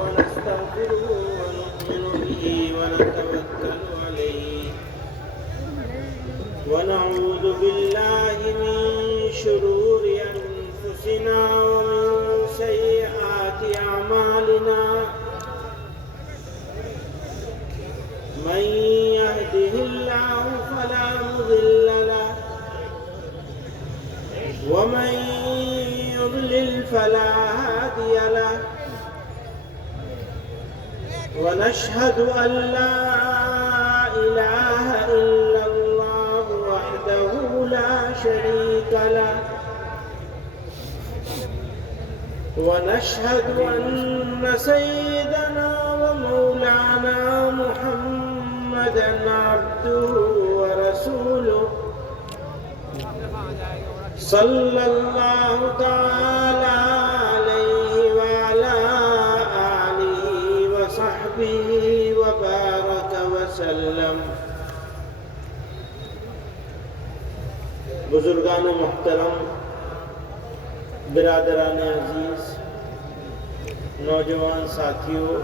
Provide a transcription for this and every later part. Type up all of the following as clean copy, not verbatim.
ونستغفره ونؤمن به ونتوكل عليه ونعوذ بالله من شرور أنفسنا ومن سيئات أعمالنا من يهده الله فلا مضل له ومن يضلل فلا هادي له ونشهد أن لا إله إلا الله وحده لا شريك له ونشهد أن سيدنا ومولانا محمدا عبده ورسوله صلى الله تعالى عليه وعلى آله وصحبه وبارك وسلم. بزرگان محترم، برادران عزیز، نوجوان ساتھیوں،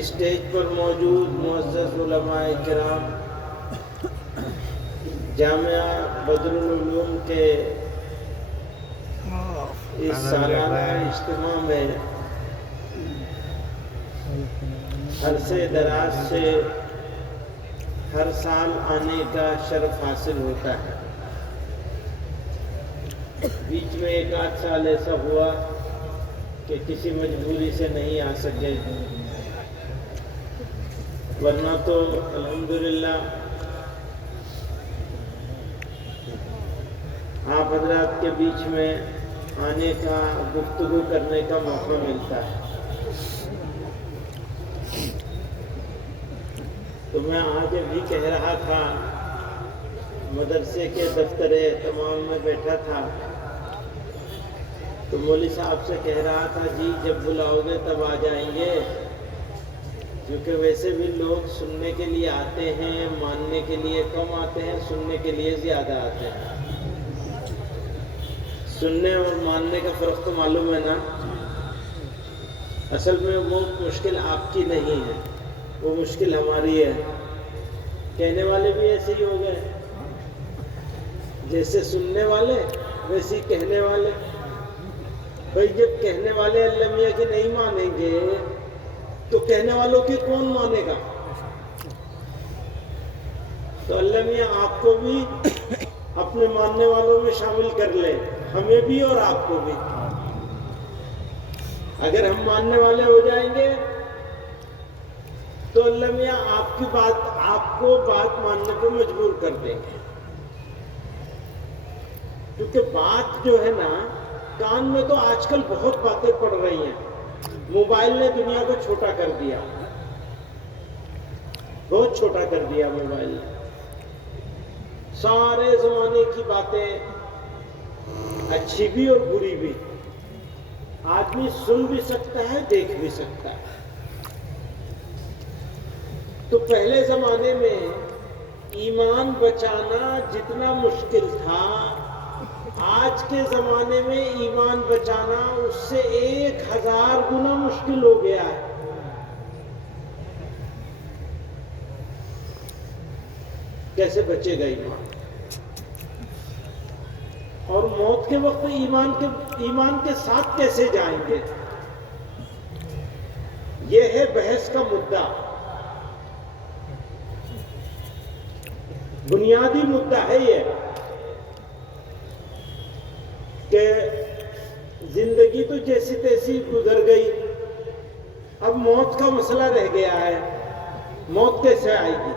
اسٹیج پر موجود معزز علماء کرام، جامعہ بدر العلوم کے اس سالانہ اجتماع میں عرصے دراز سے ہر سال آنے کا شرف حاصل ہوتا ہے. بیچ میں ایک آدھ سال ایسا ہوا کہ کسی مجبوری سے نہیں آ سکے، ورنہ تو الحمدللہ آپ حضرات کے بیچ میں آنے کا، گفتگو کرنے کا موقع ملتا ہے. تو میں آج ابھی کہہ رہا تھا، مدرسے کے دفتر تمام میں بیٹھا تھا تو مولوی صاحب سے کہہ رہا تھا جی جب بلاؤ گے تب آ جائیں گے، کیونکہ ویسے بھی لوگ سننے کے لیے آتے ہیں، ماننے کے لیے کم آتے ہیں، سننے کے لیے زیادہ آتے ہیں. سننے اور ماننے کا فرق تو معلوم ہے نا. اصل میں وہ مشکل آپ کی نہیں ہے، وہ مشکل ہماری ہے. کہنے والے بھی ایسے ہی ہو گئے، جیسے سننے والے ویسے ہی کہنے والے. بھائی جب کہنے والے اللہ میاں کی نہیں مانیں گے تو کہنے والوں کی کون مانے گا؟ تو اللہ میاں آپ کو بھی اپنے ماننے والوں میں شامل کر لے، ہمیں بھی اور آپ کو بھی. اگر ہم ماننے والے ہو جائیں گے تو اللہ میاں آپ کی بات، آپ کو بات ماننے پہ مجبور کر دیں گے. کیونکہ بات جو ہے نا، کان میں تو آج کل بہت باتیں پڑ رہی ہیں. موبائل نے دنیا کو چھوٹا کر دیا، بہت چھوٹا کر دیا موبائل نے. سارے زمانے کی باتیں، اچھی بھی اور بری بھی، آدمی سن بھی سکتا ہے، دیکھ بھی سکتا ہے. تو پہلے زمانے میں ایمان بچانا جتنا مشکل تھا، آج کے زمانے میں ایمان بچانا اس سے 1000 گنا مشکل ہو گیا ہے. کیسے بچے گا ایمان؟ اور موت کے وقت ایمان کے ساتھ کیسے جائیں گے؟ یہ ہے بحث کا مدعا، بنیادی مدعا ہے یہ کہ زندگی تو جیسی تیسی گزر گئی، اب موت کا مسئلہ رہ گیا ہے. موت کیسے آئے گی؟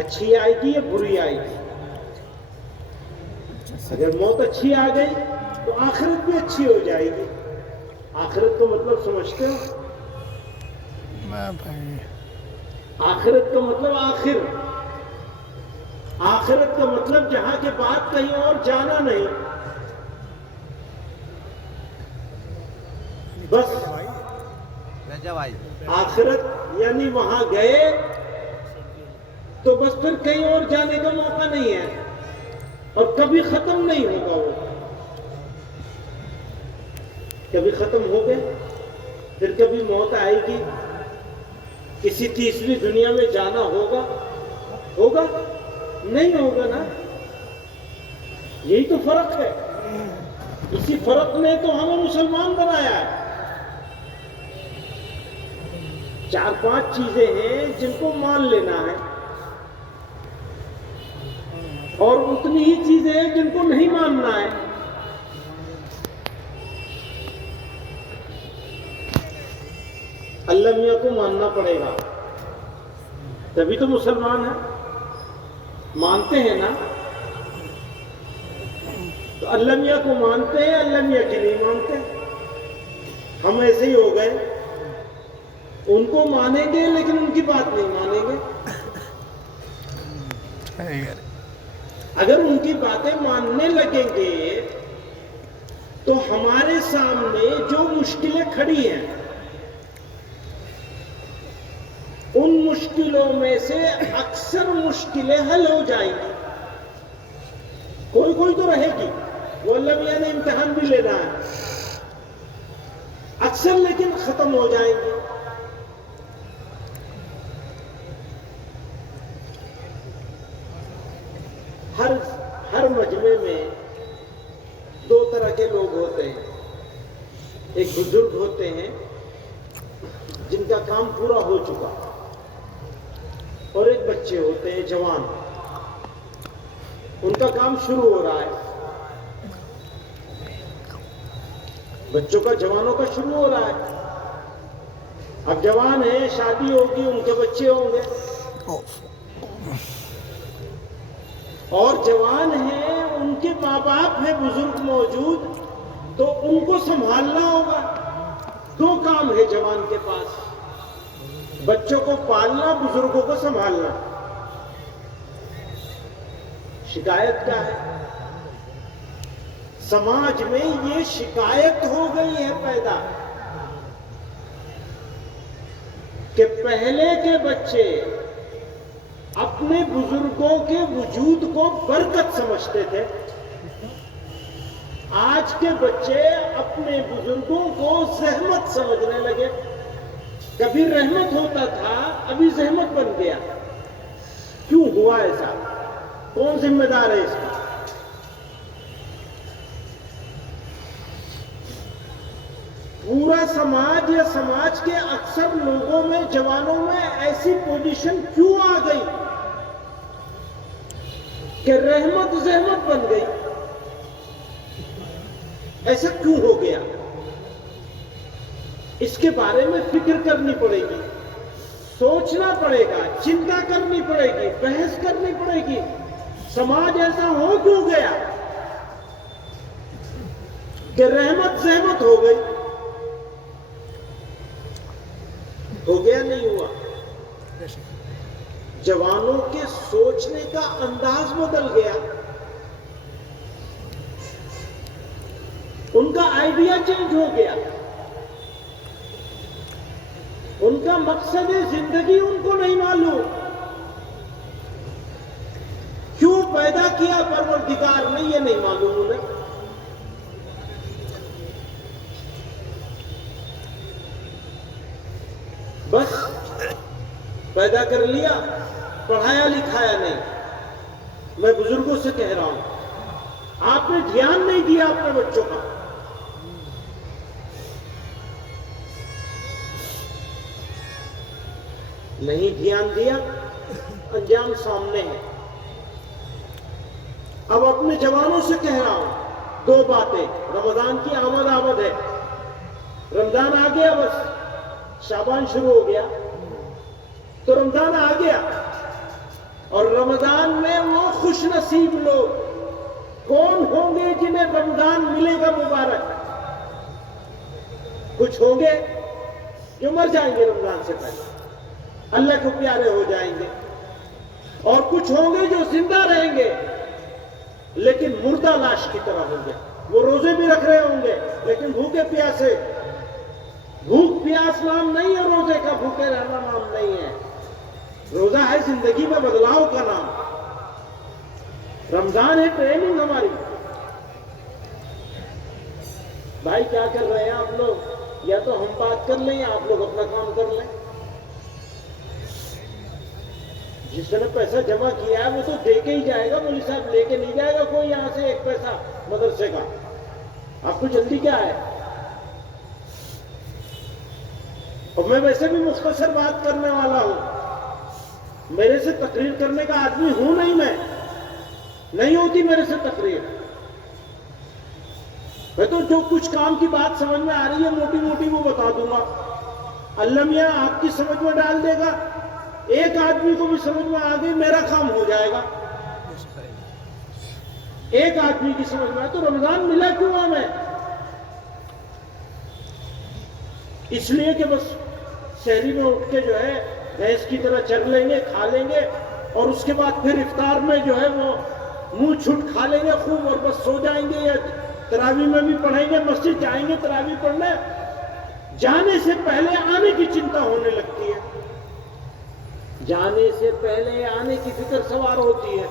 اچھی آئے گی یا بری آئے گی؟ اگر موت اچھی آ گئی تو آخرت بھی اچھی ہو جائے گی. آخرت کا مطلب سمجھتے ہو؟ آخرت کا مطلب آخرت کا مطلب جہاں کے بعد کہیں اور جانا نہیں، بس آخرت یعنی وہاں گئے تو بس پھر کہیں اور جانے کا موقع نہیں ہے اور کبھی ختم نہیں ہوگا وہ. کبھی ختم ہو گئے، پھر کبھی موت آئے گی، کسی تیسری دنیا میں جانا ہوگا؟ ہوگا؟ نہیں ہوگا نا۔ یہی تو فرق ہے، اسی فرق نے تو ہمیں مسلمان بنایا ہے۔ 4-5 چیزیں ہیں جن کو مان لینا ہے، اور اتنی ہی چیزیں ہیں جن کو نہیں ماننا ہے۔ اللہ میاں کو ماننا پڑے گا، تبھی تو مسلمان ہیں۔ مانتے ہیں نا، تو اللہ میاں کو مانتے ہیں، اللہ میاں کی نہیں مانتے۔ ہم ایسے ہی ہو گئے، ان کو مانیں گے لیکن ان کی بات نہیں مانیں گے۔ اگر ان کی باتیں ماننے لگیں گے تو ہمارے سامنے جو مشکلیں کھڑی ہیں، ان مشکلوں میں سے اکثر مشکلیں حل ہو جائیں گی۔ کوئی تو رہے گی، وہ اللہ میاں نے امتحان بھی لینا ہے، اکثر لیکن ختم ہو جائیں گی۔ ہر مجمع میں 2 طرح کے لوگ ہوتے ہیں۔ ایک بزرگ ہوتے ہیں جن کا کام پورا ہو چکا، اور ایک بچے ہوتے ہیں جوان، ان کا کام شروع ہو رہا ہے۔ بچوں کا، جوانوں کا شروع ہو رہا ہے۔ اب جوان ہیں، شادی ہوگی، ان کے بچے ہوں گے، اور جوان ہیں، ان کے ماں باپ ہیں بزرگ موجود، تو ان کو سنبھالنا ہوگا۔ 2 کام ہے جوان کے پاس، بچوں کو پالنا، بزرگوں کو سنبھالنا۔ شکایت کیا ہے؟ سماج میں یہ شکایت ہو گئی ہے پیدا کہ پہلے کے بچے اپنے بزرگوں کے وجود کو برکت سمجھتے تھے، آج کے بچے اپنے بزرگوں کو زحمت سمجھنے لگے۔ کبھی رحمت ہوتا تھا، ابھی زحمت بن گیا۔ کیوں ہوا ایسا؟ کون ذمہ دار ہے اس کا؟ پورا سماج یا سماج کے اکثر لوگوں میں، جوانوں میں ایسی پوزیشن کیوں آ گئی کہ رحمت زحمت بن گئی؟ ایسا کیوں ہو گیا؟ اس کے بارے میں فکر کرنی پڑے گی، سوچنا پڑے گا، چنتا کرنی پڑے گی، بحث کرنی پڑے گی۔ سماج ایسا ہو کیوں گیا کہ رحمت زحمت ہو گئی؟ ہو گیا نہیں ہوا؟ جوانوں کے سوچنے کا انداز بدل گیا، ان کا آئیڈیا چینج ہو گیا، ان کا مقصد زندگی ان کو نہیں معلوم۔ کیوں پیدا کیا پروردگار نے یہ نہیں معلوم انہیں۔ بس پیدا کر لیا، پڑھایا لکھایا نہیں۔ میں بزرگوں سے کہہ رہا ہوں، آپ نے دھیان نہیں دیا اپنے بچوں کا۔ نہیں دھیان دیا، انجام سامنے ہے۔ اب اپنے جوانوں سے کہہ رہا ہوں 2 باتیں۔ رمضان کی آمد ہے، رمضان آ گیا، بس شعبان شروع ہو گیا تو رمضان آ گیا، اور رمضان میں وہ خوش نصیب لوگ کون ہوں گے جنہیں رمضان ملے گا مبارک؟ کچھ ہوں گے جو مر جائیں گے رمضان سے پہلے، اللہ کو پیارے ہو جائیں گے، اور کچھ ہوں گے جو زندہ رہیں گے لیکن مردہ لاش کی طرح ہوں گے۔ وہ روزے بھی رکھ رہے ہوں گے لیکن بھوکے پیاسے۔ بھوک پیاس نام نہیں ہے روزے کا، بھوکے رہنا نام نہیں ہے۔ روزہ ہے زندگی میں بدلاؤ کا نام۔ رمضان ہے ٹریننگ ہماری، بھائی کیا کر رہے ہیں آپ لوگ؟ یا تو ہم بات کر لیں یا آپ لوگ اپنا کام کر لیں. جس نے پیسہ جمع کیا ہے وہ تو دے کے ہی جائے گا. مولوی صاحب لے کے نہیں جائے گا کوئی یہاں سے ایک پیسہ مدرسے کا. آپ کو جلدی کیا ہے؟ اور میں ویسے بھی مختصر بات کرنے والا ہوں. میرے سے تقریر کرنے کا آدمی ہوں نہیں میں. نہیں ہوتی میرے سے تقریر. میں تو جو کچھ کام کی بات سمجھ میں آ رہی ہے موٹی موٹی وہ بتا دوں گا. اللہ میاں آپ کی سمجھ میں ڈال دے گا. ایک آدمی کو بھی سمجھ میں آ گئی میرا کام ہو جائے گا. ایک آدمی کی سمجھ میں. تو رمضان ملا کیوں ہمیں؟ اس لیے کہ بس شہری میں اٹھ کے جو ہے بھینس کی طرح چر لیں گے، کھا لیں گے، اور اس کے بعد پھر افطار میں جو ہے وہ منہ چھٹ کھا لیں گے خوب اور بس سو جائیں گے. یا تراویح میں بھی پڑھیں گے، مسجد جائیں گے تراویح پڑھنے. جانے سے پہلے آنے کی چنتا ہونے لگتی ہے. جانے سے پہلے آنے کی فکر سوار ہوتی ہے.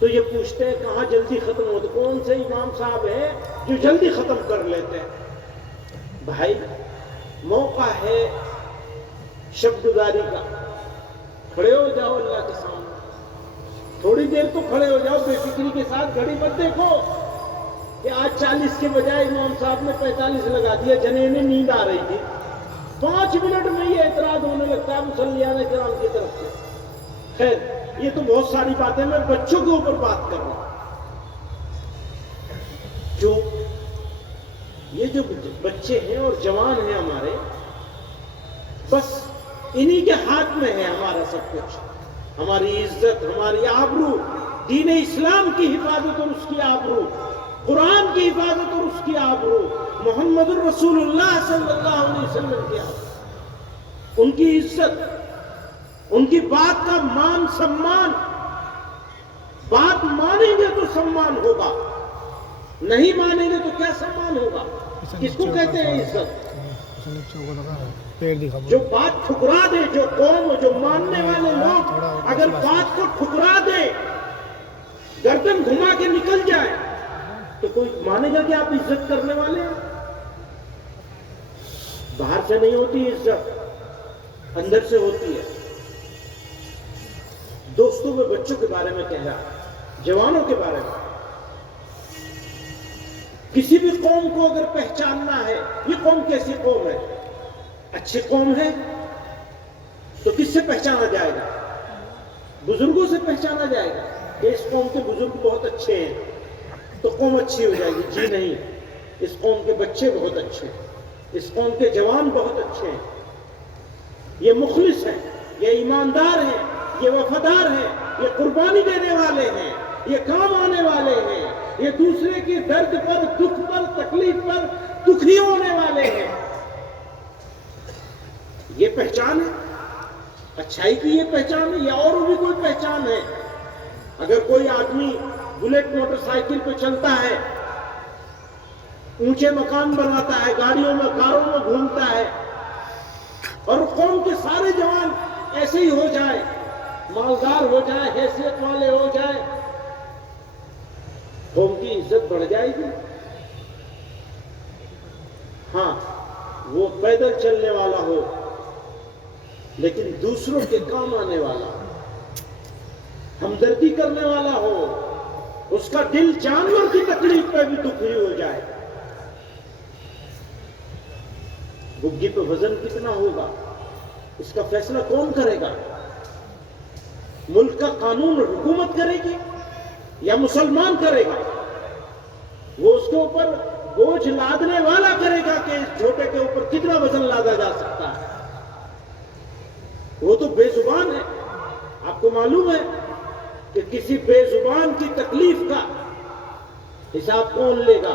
تو یہ پوچھتے ہیں کہاں جلدی ختم ہوتا. کون سے امام صاحب ہیں جو جلدی ختم کر لیتے ہیں؟ بھائی موقع ہے شب گزاری کا. کھڑے ہو جاؤ اللہ کے سامنے. تھوڑی دیر تو کھڑے ہو جاؤ بے فکری کے ساتھ. گھڑی پر دیکھو کہ آج 40 کے بجائے امام صاحب نے 45 لگا دیا. جنے میں نیند آ رہی تھی. 5 منٹ میں یہ اعتراض ہونے لگتا ہے مصلیان کرام کی طرف سے. خیر یہ تو بہت ساری باتیں میں بچوں کے اوپر بات کر رہا ہوں. جو یہ جو بچے ہیں اور جوان ہیں ہمارے، بس انہی کے ہاتھ میں ہے ہمارا سب کچھ. ہماری عزت، ہماری آبرو، دین اسلام کی حفاظت اور اس کی آبرو، قرآن کی حفاظت اور اس کی آبرو، محمد الرسول اللہ صلی اللہ علیہ وسلم کی آبرو، ان کی عزت، ان کی بات کا مان سمان. بات مانیں گے تو سمان ہوگا، نہیں مانیں گے تو کیا سمان ہوگا؟ کس کو کہتے ہیں عزت؟ جو بات ٹھکرا دے، جو قوم، جو ماننے والے لوگ اگر بات کو ٹھکرا دے، گردن گھما کے نکل جائے، تو کوئی مانے گا کہ آپ عزت کرنے والے ہیں؟ باہر سے نہیں ہوتی عزت، اندر سے ہوتی ہے. دوستوں میں بچوں کے بارے میں کہہ رہا، جوانوں کے بارے میں. کسی بھی قوم کو اگر پہچاننا ہے یہ قوم کیسی قوم ہے، اچھی قوم ہے، تو کس سے پہچانا جائے گا؟ بزرگوں سے پہچانا جائے گا کہ اس قوم کے بزرگ بہت اچھے ہیں تو قوم اچھی ہو جائے گی. جی نہیں، اس قوم کے بچے بہت اچھے ہیں، اس قوم کے جوان بہت اچھے ہیں، یہ مخلص ہیں، یہ ایماندار ہیں، یہ وفادار ہیں، یہ قربانی دینے والے ہیں، یہ کام آنے والے ہیں، یہ دوسرے کی درد پر، دکھ پر، تکلیف پر دکھی ہونے والے ہیں. یہ پہچان ہے اچھائی کی. یہ پہچان ہے یا اور بھی کوئی پہچان ہے؟ اگر کوئی آدمی بلیٹ موٹر سائیکل پہ چلتا ہے، اونچے مکان بناتا ہے، گاڑیوں میں، کاروں میں گھومتا ہے، اور قوم کے سارے جوان ایسے ہی ہو جائے، مالدار ہو جائے، حیثیت والے ہو جائے، قوم کی عزت بڑھ جائے گی. ہاں وہ پیدل چلنے والا ہو لیکن دوسروں کے کام آنے والا ہو، ہمدردی کرنے والا ہو، اس کا دل جانور کی تکلیف پہ بھی دکھی ہو جائے. بگھی پہ وزن کتنا ہوگا اس کا فیصلہ کون کرے گا؟ ملک کا قانون حکومت کرے گی یا مسلمان کرے گا؟ وہ اس کے اوپر بوجھ لادنے والا کرے گا کہ اس جھوٹے کے اوپر کتنا وزن لادا جا سکتا ہے. وہ تو بے زبان ہے. آپ کو معلوم ہے کہ کسی بے زبان کی تکلیف کا حساب کون لے گا؟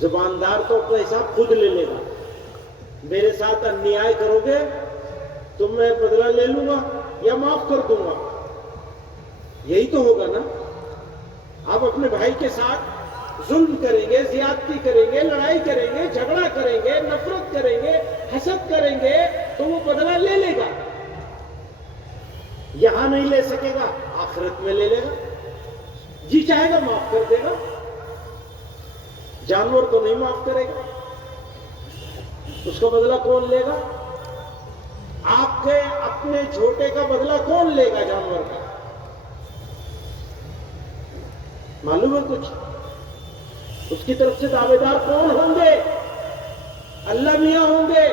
زباندار تو اپنا حساب خود لے لے گا. میرے ساتھ انیائے کرو گے تو میں بدلہ لے لوں گا یا معاف کر دوں گا. یہی تو ہوگا نا. آپ اپنے بھائی کے ساتھ ظلم کریں گے، زیادتی کریں گے، لڑائی کریں گے، جھگڑا کریں گے، نفرت کریں گے، حسد کریں گے تو وہ بدلہ لے لے گا. یہاں نہیں لے سکے گا، آخرت میں لے لے گا. جی چاہے گا معاف کر دے گا. جانور تو نہیں معاف کرے گا، اس کا بدلہ کون لے گا؟ آپ کے اپنے چھوٹے کا بدلہ کون لے گا جانور کا؟ معلوم ہے کچھ؟ اس کی طرف سے دعوے دار کون ہوں گے؟ اللہ میاں ہوں گے۔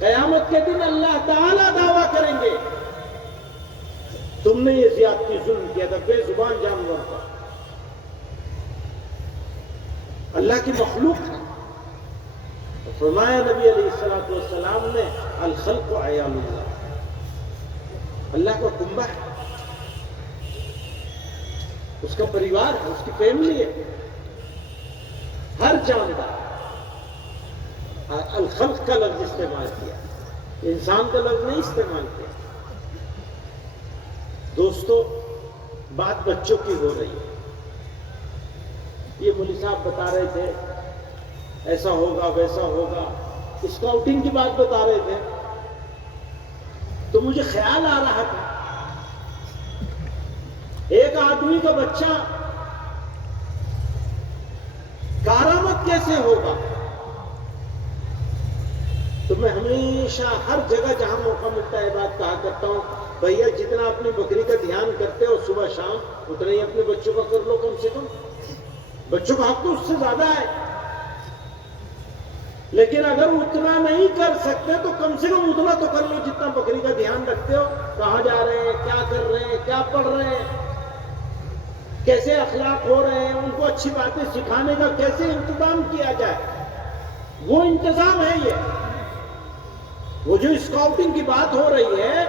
قیامت کے دن اللہ تعالیٰ دعویٰ کریں گے تم نے یہ زیادتی ظلم کیا تھا بے زبان جانور کا، اللہ کی مخلوق ہے۔ فرمایا نبی علیہ الصلوۃ والسلام نے الخلق عیال اللہ، اللہ کا کنبہ ہے، اس کا پریوار ہے، اس کی فیملی ہے، ہر جاندار۔ الخلق کا لفظ استعمال کیا، انسان کا لفظ نہیں استعمال کیا۔ دوستو، بات بچوں کی ہو رہی ہے۔ یہ مولوی صاحب بتا رہے تھے ایسا ہوگا ویسا ہوگا، اسکاؤٹنگ کی بات بتا رہے تھے، تو مجھے خیال آ رہا تھا ایک آدمی کا بچہ کارآمد کیسے ہوگا؟ تو میں ہمیشہ ہر جگہ جہاں موقع ملتا ہے بات کہا کرتا ہوں، بھیا جتنا اپنی بکری کا دھیان کرتے ہو صبح شام، اتنا ہی اپنے بچوں کا کر لو کم سے کم۔ بچوں کا حق تو اس سے زیادہ ہے، لیکن اگر اتنا نہیں کر سکتے تو کم سے کم اتنا تو کر لو جتنا بکری کا دھیان رکھتے ہو۔ کہاں جا رہے ہیں، کیا کر رہے ہیں، کیا پڑھ رہے ہیں، کیسے اخلاق ہو رہے ہیں، ان کو اچھی باتیں سکھانے کا کیسے انتظام کیا جائے، وہ انتظام ہے یہ۔ وہ جو اسکاؤٹنگ کی بات ہو رہی ہے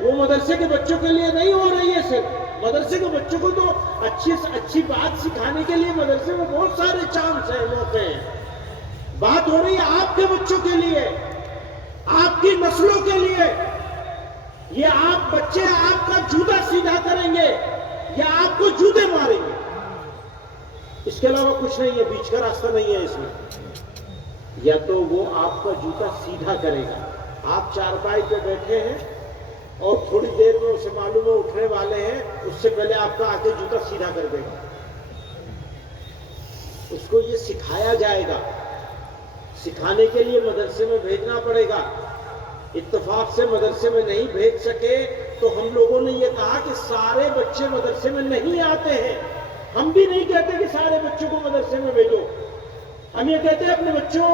وہ مدرسے کے بچوں کے لیے نہیں ہو رہی ہے صرف، مدرسے کے بچوں کو تو اچھی بات سکھانے کے لیے مدرسے میں بہت سارے چانس ہیں، موقع ہیں۔ بات ہو رہی ہے آپ کے بچوں کے لیے، آپ کی نسلوں کے لیے۔ یہ آپ بچے آپ کا جوتا سیدھا کریں گے یا آپ کو جوتے ماریں گے، اس کے علاوہ کچھ نہیں ہے، بیچ کا راستہ نہیں ہے اس میں۔ یا تو وہ آپ کا جوتا سیدھا کرے گا، آپ چارپائی پہ بیٹھے ہیں اور تھوڑی دیر میں اسے معلوم ہے اٹھنے والے ہیں، اس سے پہلے آپ کا آگے جوتا سیدھا کر دے گا۔ اس کو یہ سکھایا جائے گا، سکھانے کے لیے مدرسے میں بھیجنا پڑے گا۔ اتفاق سے مدرسے میں نہیں بھیج سکے تو ہم لوگوں نے یہ کہا کہ سارے بچے مدرسے میں نہیں آتے ہیں۔ ہم بھی نہیں کہتے کہ سارے بچوں کو مدرسے میں بھیجو، ہم یہ کہتے ہیں اپنے بچیوں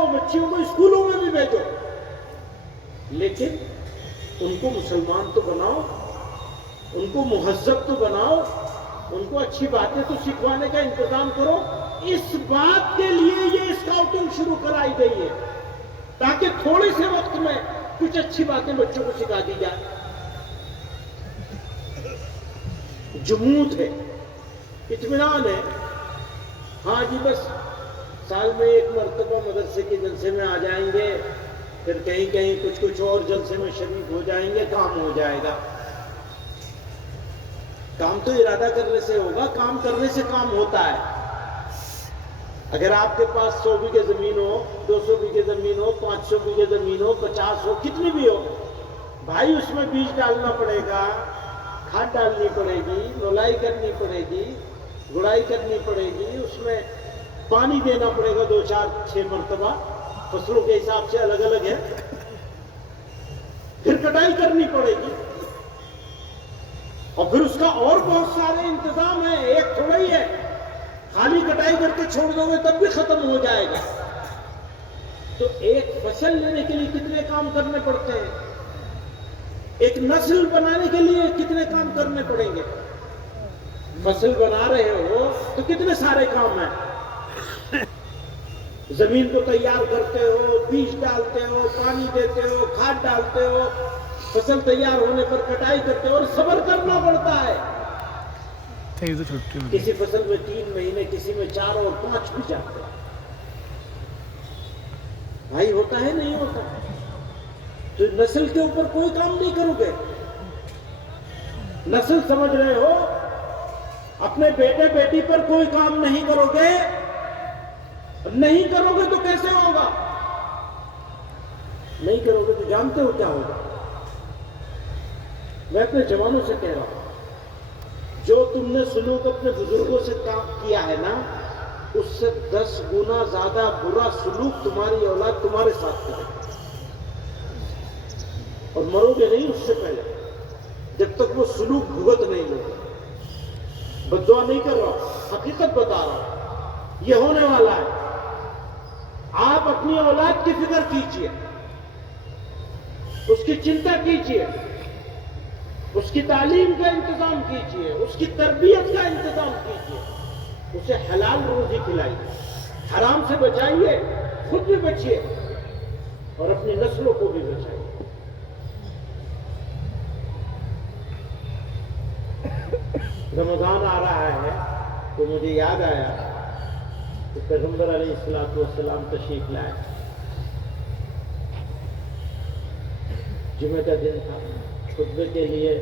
کو اسکولوں میں بھی بھیجو، لیکن ان کو مسلمان تو بناؤ، ان کو مہذب تو بناؤ، ان کو اچھی باتیں تو سکھوانے کا انتظام کرو۔ اس بات کے لیے یہ اسکاؤٹنگ شروع کرائی گئی ہے تاکہ تھوڑے سے وقت میں کچھ اچھی باتیں بچوں کو سکھا دی جائے۔ جمود ہے، اطمینان ہے، ہاں جی بس سال میں ایک مرتبہ مدرسے کے جلسے میں آ جائیں گے، پھر کہیں کچھ اور جلسے میں شریک ہو جائیں گے، کام ہو جائے گا۔ کام تو ارادہ کرنے سے ہوگا، کام کرنے سے کام ہوتا ہے۔ اگر آپ کے پاس 100 بیگھے زمین ہو، 200 بیگھے زمین ہو، 500 بیگھے زمین ہو، 50 ہو، کتنی بھی ہو، بھائی اس میں بیج ڈالنا پڑے گا، کھاد ڈالنی پڑے گی، نولائی کرنی پڑے گی، گڑائی کرنی پڑے گی، اس میں پانی دینا پڑے گا 2 4 6 مرتبہ، فصلوں کے حساب سے الگ الگ ہے، پھر کٹائی کرنی پڑے گی، اور پھر اس کا اور بہت سارے انتظام ہیں، ایک تھوڑا ہی ہے، خالی کٹائی کر کے چھوڑ دو گے تب بھی ختم ہو جائے گا۔ تو ایک فصل لینے کے لیے کتنے کام کرنے پڑتے ہیں، ایک نسل بنانے کے لیے کتنے کام کرنے پڑیں گے۔ فصل بنا رہے ہو تو کتنے سارے کام ہیں، زمین کو تیار کرتے ہو، بیج ڈالتے ہو، پانی دیتے ہو، کھاد ڈالتے ہو، فصل تیار ہونے پر کٹائی کرتے ہو، اور صبر کرنا پڑتا ہے۔ کسی فصل میں 3 مہینے، کسی میں 4 اور 5 بھی جاتے ہیں۔ بھائی ہوتا ہے نہیں ہوتا؟ تو نسل کے اوپر کوئی کام نہیں کرو گے، نسل سمجھ رہے ہو، اپنے بیٹے بیٹی پر کوئی کام نہیں کرو گے، نہیں کرو گے تو کیسے ہوگا؟ نہیں کرو گے تو جانتے ہو کیا ہوگا؟ میں اپنے جوانوں سے کہہ رہا ہوں، جو تم نے سلوک اپنے بزرگوں سے کام کیا ہے نا، اس سے 10 گنا زیادہ برا سلوک تمہاری اولاد تمہارے ساتھ کرے، اور مرو گے نہیں اس سے پہلے جب تک وہ سلوک بھگت نہیں لوگے۔ بد دعا نہیں کر رہا، حقیقت بتا رہا ہوں، یہ ہونے والا ہے۔ آپ اپنی اولاد کی فکر کیجئے، اس کی چنتا کیجئے، اس کی تعلیم کا انتظام کیجئے، اس کی تربیت کا انتظام کیجئے، اسے حلال روزی کھلائیے، حرام سے بچائیے، خود بھی بچیے اور اپنی نسلوں کو بھی بچائیے۔ رمضان آ رہا ہے تو مجھے یاد آیا کہ پیغمبر علیہ السلام تشریف لائے، جمعہ کا دن تھا، خطبے کے لیے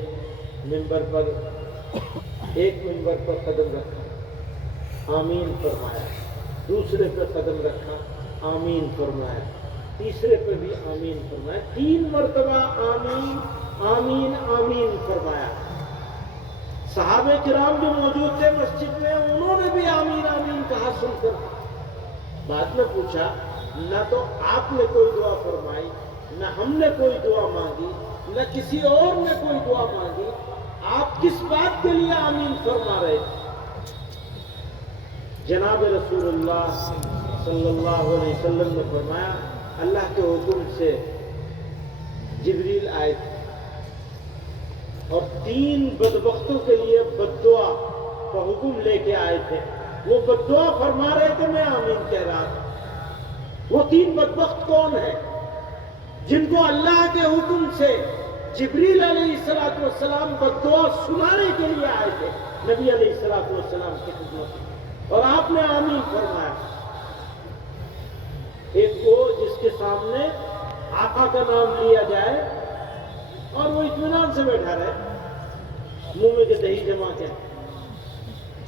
منبر پر، ایک منبر پر قدم رکھا، آمین فرمایا، دوسرے پہ قدم رکھا، آمین فرمایا، تیسرے پہ بھی آمین فرمایا، 3 مرتبہ آمین آمین آمین فرمایا۔ صحابہ کرام جو موجود تھے مسجد میں، انہوں نے بھی آمین آمین کہا سن کر۔ بعد میں پوچھا، نہ تو آپ نے کوئی دعا فرمائی، نہ ہم نے کوئی دعا مانگی، نہ کسی اور نے کوئی دعا مانگی، آپ کس بات کے لیے آمین فرما رہے تھے؟ جناب رسول اللہ صلی اللہ علیہ وسلم نے فرمایا، اللہ کے حکم سے جبریل آئے تھے اور 3 بدبختوں کے لیے بد دعا کا حکم لے کے آئے تھے۔ وہ بد دعا فرما رہے تھے، میں آمین کہہ رہا تھا۔ وہ 3 بدبخت کون ہیں؟ جن کو اللہ کے حکم سے جبریل علیہ السلام بد دعا سنانے کے لیے آئے تھے نبی علیہ السلام کی خدمت میں، اور آپ نے آمین فرمایا۔ ایک وہ جس کے سامنے آقا کا نام لیا جائے اور وہ اطمینان سے بیٹھا رہے، منہ میں کے دہی جما کے،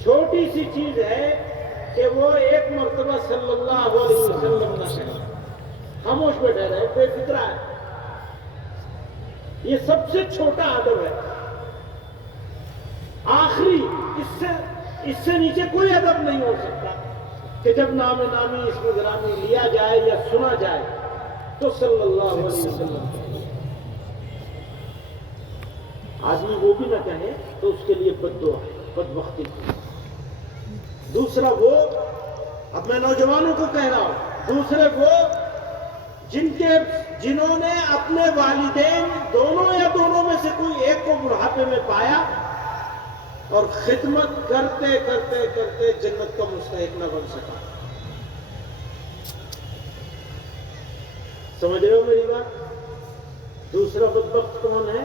چھوٹی سی چیز ہے کہ وہ 1 مرتبہ صلی اللہ علیہ وسلم نہ کہے، خاموش بیٹھے رہے، بے فکرہ ہے۔ یہ سب سے چھوٹا ادب ہے، آخری، اس سے نیچے کوئی ادب نہیں ہو سکتا کہ جب نام نامی اسم گرامی لیا جائے یا سنا جائے تو صلی اللہ علیہ وسلم۔ آدمی وہ بھی نہ کہے تو اس کے لیے بد دعا، بدبختی۔ دوسرا وہ، اب میں نوجوانوں کو کہہ رہا ہوں، دوسرے وہ جنہوں نے اپنے والدین دونوں یا دونوں میں سے کوئی ایک کو بڑھاپے میں پایا اور خدمت کرتے کرتے کرتے جنت کا مستحق نہ بن سکا۔ سمجھ رہے ہو میری بات؟ دوسرا بدبخت کون ہے؟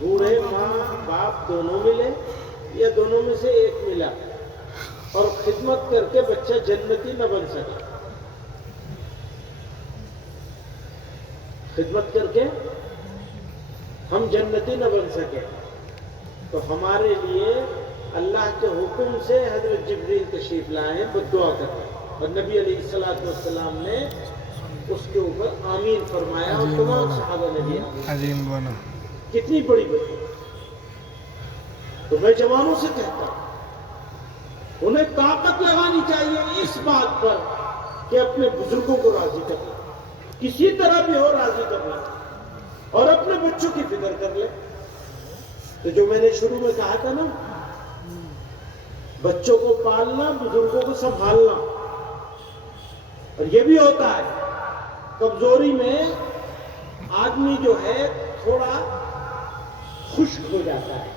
بوڑھے ماں باپ دونوں ملے یا دونوں میں سے ایک ملا اور خدمت کر کے بچہ جنتی نہ بن سکا۔ خدمت کر کے ہم جنتی نہ بن سکے تو ہمارے لیے اللہ کے حکم سے حضرت جبریل تشریف لائے ہیں بد دعا کرتے، اور نبی علیہ السلام نے اس کے اوپر آمین فرمایا اور تمام صحابہ نے بھی آمین بنا۔ کتنی بڑی بات ہے۔ تو میں جوانوں سے کہتا ہوں، انہیں طاقت لگانی چاہیے اس بات پر کہ اپنے بزرگوں کو راضی کرنا، کسی طرح بھی ہو راضی کرنا، اور اپنے بچوں کی فکر کر لے۔ تو جو میں نے شروع میں کہا تھا نا، بچوں کو پالنا، بزرگوں کو سنبھالنا، اور یہ بھی ہوتا ہے کمزوری میں آدمی جو ہے تھوڑا خشک ہو جاتا ہے،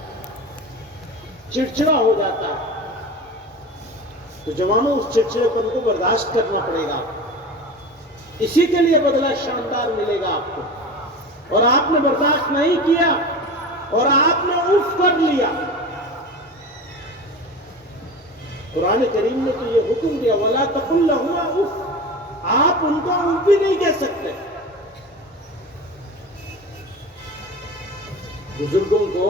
چڑچڑا ہو جاتا ہے، تو جوانوں اس چڑچڑے پن کو برداشت کرنا پڑے گا، اسی کے لیے بدلہ شاندار ملے گا آپ کو۔ اور آپ نے برداشت نہیں کیا اور آپ نے اف کر لیا، قرآن کریم نے تو یہ حکم دیا، وَلَا تَقُلْ لَهُمَا اف، آپ ان کو اف بھی نہیں کہہ سکتے۔ بزرگوں کو،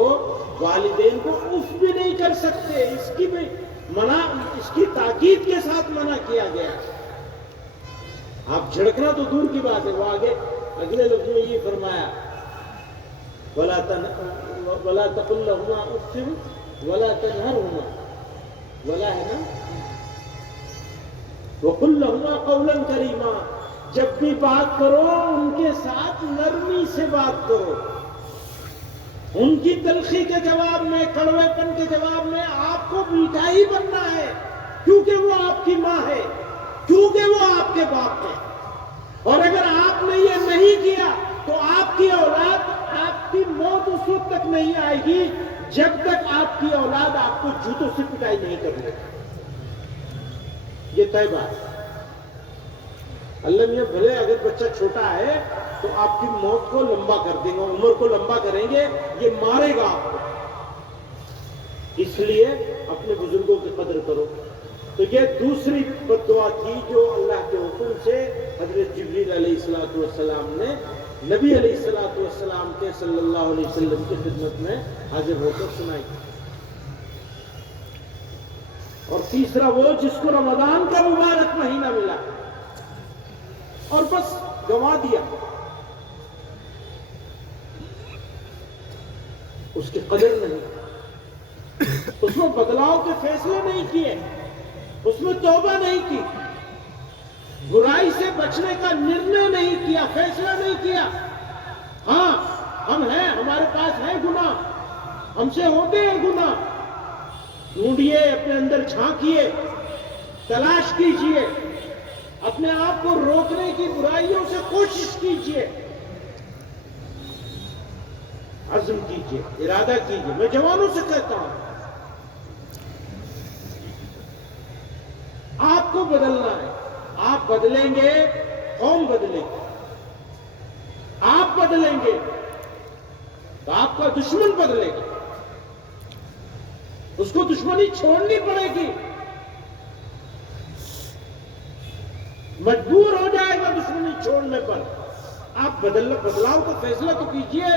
والدین کو اف بھی نہیں کر سکتے، اس کی بھی منع، اس کی تاکید کے ساتھ منع کیا گیا۔ آپ جھڑکنا تو دور کی بات ہے، وہ آگے اگلے لفظ میں یہ فرمایا، وَلَا تَقُلْ لَهُمَا اُفٍّ وَلَا تَنْهَرْهُمَا، ولا ہے نا، وَقُلْ لَهُمَا قَوْلًا كَرِيمًا، جب بھی بات کرو ان کے ساتھ نرمی سے بات کرو. ان کی تلخی کے جواب میں، کڑوے پن کے جواب میں آپ کو میٹھا ہی بننا ہے، کیونکہ وہ آپ کی ماں ہے، کیونکہ وہ آپ کے باپ ہے. اور اگر آپ نے یہ نہیں کیا تو آپ کی اولاد، آپ کی موت اس وقت تک نہیں آئے گی جب تک آپ کی اولاد آپ کو جوتوں سے پٹائی نہیں کر لے. یہ طے بات. اللہ میاں بھلے اگر بچہ چھوٹا ہے تو آپ کی موت کو لمبا کر دیں گے، عمر کو لمبا کریں گے، یہ مارے گا آپ کو. اس لیے اپنے بزرگوں کی قدر کرو. تو یہ دوسری بد دعا تھی جو اللہ کے حکم سے حضرت جبریل علیہ السلام نے نبی علیہ السلام کے صلی اللہ علیہ وسلم کی خدمت میں حاضر ہو کر سنائی. اور تیسرا وہ جس کو رمضان کا مبارک مہینہ ملا اور بس گنوا دیا، اس کی قدر نہیں، اس میں بدلاؤ کے فیصلے نہیں کیے، اس میں توبہ نہیں کی، برائی سے بچنے کا نرنے نہیں کیا، فیصلہ نہیں کیا. ہاں ہم ہیں، ہمارے پاس ہے گناہ، ہم سے ہوتے ہیں گناہ، ڈھونڈیے، اپنے اندر جھانکیے، تلاش کیجئے، اپنے آپ کو روکنے کی برائیوں سے کوشش کیجئے، عزم کیجئے، ارادہ کیجئے. میں جوانوں سے کہتا ہوں آپ کو بدلنا ہے. آپ بدلیں گے، قوم بدلے گی. آپ بدلیں گے تو آپ کا دشمن بدلے گا، اس کو دشمنی چھوڑنی پڑے گی، مجبور ہو جائے گا دشمنی چھوڑنے پر. آپ بدلاؤ کا فیصلہ تو کیجئے.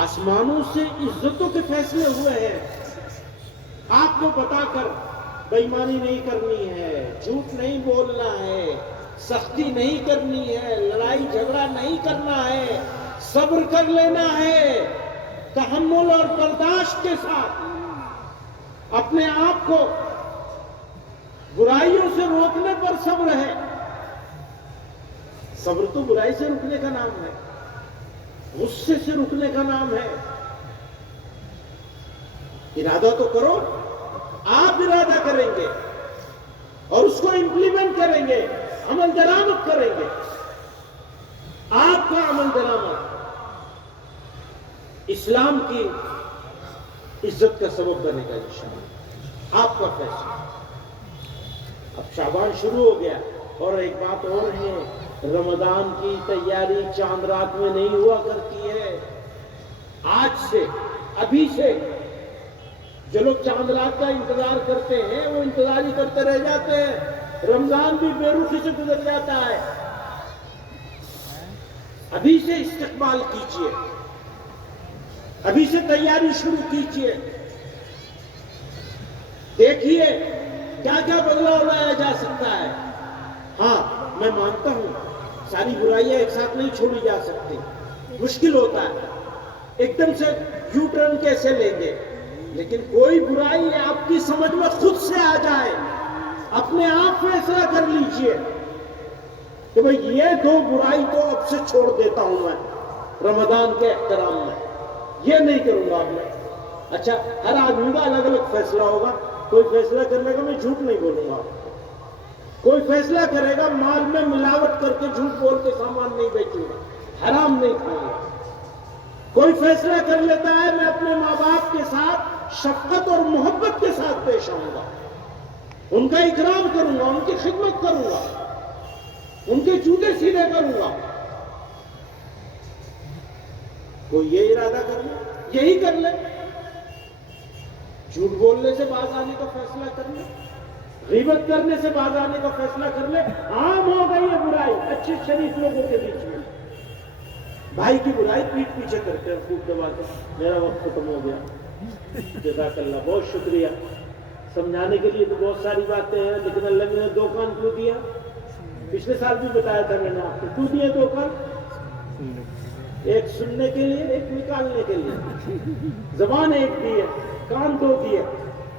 آسمانوں سے عزتوں کے فیصلے ہوئے ہیں. آپ کو بتا کر بے ایمانی نہیں کرنی ہے، جھوٹ نہیں بولنا ہے، سختی نہیں کرنی ہے، لڑائی جھگڑا نہیں کرنا ہے، صبر کر لینا ہے، تحمل اور برداشت کے ساتھ اپنے آپ کو برائیوں سے روکنے پر صبر ہے. صبر تو برائی سے رکنے کا نام ہے، غصے سے رکنے کا نام ہے. ارادہ تو کرو. آپ ارادہ کریں گے اور اس کو امپلیمنٹ کریں گے، عمل درآمد کریں گے. آپ کا عمل درآمد اسلام کی عزت کا سبب بنے گا انشاءاللہ. آپ کا فیصلہ. اب شعبان شروع ہو گیا، اور ایک بات اور ہے، رمضان کی تیاری چاند رات میں نہیں ہوا کرتی ہے. آج سے، ابھی سے جو لوگ چاند رات کا انتظار کرتے ہیں وہ انتظار ہی کرتے رہ جاتے ہیں. رمضان بھی بے رخی سے گزر جاتا ہے. ابھی سے استقبال کیجئے، ابھی سے تیاری شروع کیجئے. دیکھیے کیا کیا بدلاؤ لایا جا سکتا ہے. ہاں میں مانتا ہوں ساری برائیاں ایک ساتھ نہیں چھوڑی جا سکتی، مشکل ہوتا ہے. ایک دم سے یو ٹرن کیسے لیں گے؟ لیکن کوئی برائی آپ کی سمجھ میں خود سے آ جائے، اپنے آپ فیصلہ کر لیجئے کہ بھئی یہ دو برائی تو اب سے چھوڑ دیتا ہوں میں رمضان کے احترام میں، یہ نہیں کروں گا میں. اچھا، ہر آدمی کا الگ الگ فیصلہ ہوگا. کوئی فیصلہ کرنے کا میں جھوٹ نہیں بولوں گا، کوئی فیصلہ کرے گا مال میں ملاوٹ کر کے جھوٹ بول کے سامان نہیں بیچوں گا، حرام نہیں کھاؤں گا. کوئی فیصلہ کر لیتا ہے میں اپنے ماں باپ کے ساتھ شفقت اور محبت کے ساتھ پیش آؤں گا، ان کا اکرام کروں گا، ان کی خدمت کروں گا، ان کے جوتے سیدھے کروں گا. کوئی یہ ارادہ کر لے، یہی کر لے. جھوٹ بولنے سے باز آنے کا فیصلہ کر لے، غیبت کرنے سے باز آنے کا فیصلہ کر لے. عام ہو گئی ہے برائی اچھے شریف لوگوں کے بیچ میں. بھائی کی برائی پیٹ پیچھے کرتے ہیں خوب دبا کے. میرا وقت ختم ہو گیا. جزاک اللہ، بہت شکریہ. سمجھانے کے لیے تو بہت ساری باتیں ہیں، لیکن اللہ نے 2 کان کیوں دیا؟ پچھلے سال بھی بتایا تھا میں نے آپ کو. کیوں دیے 2 کان؟ ایک سننے کے لیے، ایک نکالنے کے لیے. زبان ایک دی ہے، کان 2 دیے.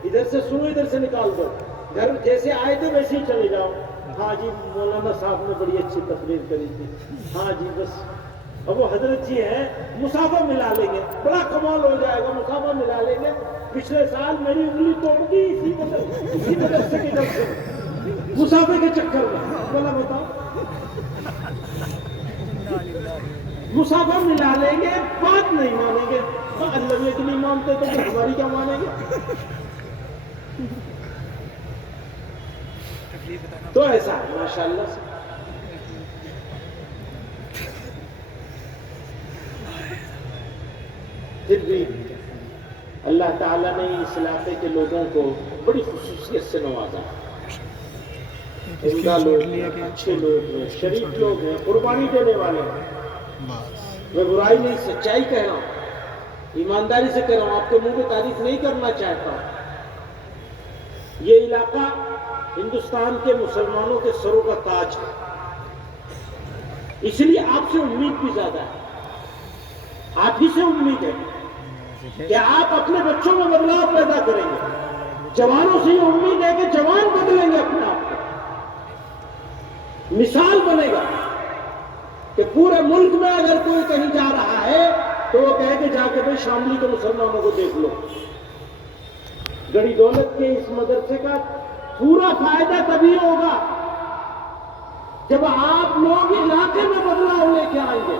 ادھر سے سنو ادھر سے نکال دو. گھر جیسے آئے تھے ویسے ہی چلے جاؤ. ہاں جی مولانا صاحب نے بڑی اچھی تقریر کری تھی. ہاں جی بس. اب وہ حضرت جی ہیں مسافہ ملا لیں گے, بڑا کمال ہو جائے گا, مسافہ ملا لیں گے. پچھلے سال میری انگلی توڑ دی اسی مدرسے کے جلسے میں, مسافے کے چکر میں. بولا بتاؤ, مسافہ ملا لیں گے, بات نہیں مانیں گے. اللہ کی نہیں مانتے تو ہماری کیا مانیں گے؟ تو ایسا ہے ماشاءاللہ سے. پھر بھی اللہ تعالیٰ نے اس علاقے کے لوگوں کو بڑی خصوصیت سے نوازا. عمدہ لوگ ہیں, اچھے لوگ ہیں, شریف لوگ ہیں, قربانی دینے والے ہیں. میں برائی نہیں, سچائی کہہ رہا ہوں, ایمانداری سے کہہ رہا ہوں, آپ کے منہ میں تعریف نہیں کرنا چاہتا. یہ علاقہ ہندوستان کے مسلمانوں کے سروں کا تاج ہے, اس لیے آپ سے امید بھی زیادہ ہے. آپ ہی سے امید ہے کہ آپ اپنے بچوں میں بدلاؤ پیدا کریں گے. جوانوں سے یہ امید ہے کہ جوان بدلیں گے اپنے آپ کو. مثال بنے گا کہ پورے ملک میں اگر کوئی کہیں جا رہا ہے تو وہ کہے کہ جا کے بھائی شاملی کے مسلمانوں کو دیکھ لو. گڑی دولت کے اس مدرسے کا پورا فائدہ تبھی ہوگا جب آپ لوگ علاقے میں بدلاؤ لے کے آئیں گے.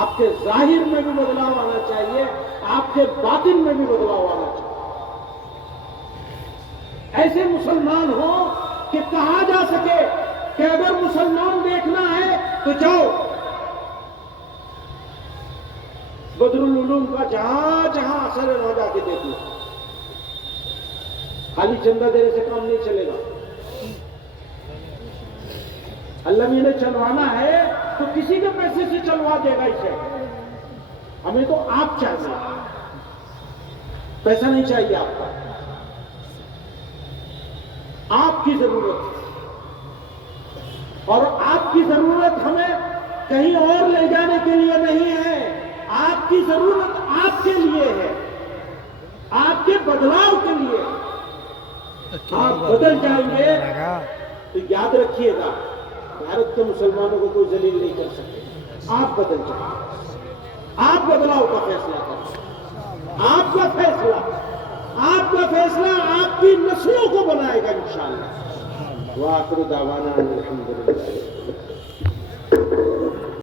آپ کے ظاہر میں بھی بدلاؤ آنا چاہیے, آپ کے باطن میں بھی بدلاؤ آنا چاہیے. ایسے مسلمان ہوں کہ کہا جا سکے کہ اگر مسلمان دیکھنا ہے تو جاؤ بدر العلوم کا جہاں جہاں اثر ہے وہاں جا کے دیکھ لو. خالی چندہ دینے سے کام نہیں چلے گا. اللہ نے انہیں چلوانا ہے تو کسی کے پیسے سے چلوا دے گا اسے. ہمیں تو آپ چاہیے, پیسہ نہیں چاہیے آپ کا. آپ کی ضرورت ہے, اور آپ کی ضرورت ہمیں کہیں اور لے جانے کے لیے نہیں ہے. آپ کی ضرورت آپ کے لیے ہے, آپ کے بدلاؤ کے لیے. آپ بدل جائیں گے تو یاد رکھیے گا بھارت کے مسلمانوں کو کوئی ذلیل نہیں کر سکے. آپ بدل جائیں, آپ بدلاؤ کا فیصلہ کریں. آپ کا فیصلہ, آپ کا فیصلہ آپ کی نسلوں کو بنائے گا انشاءاللہ. وآخر دعوانا الحمدللہ.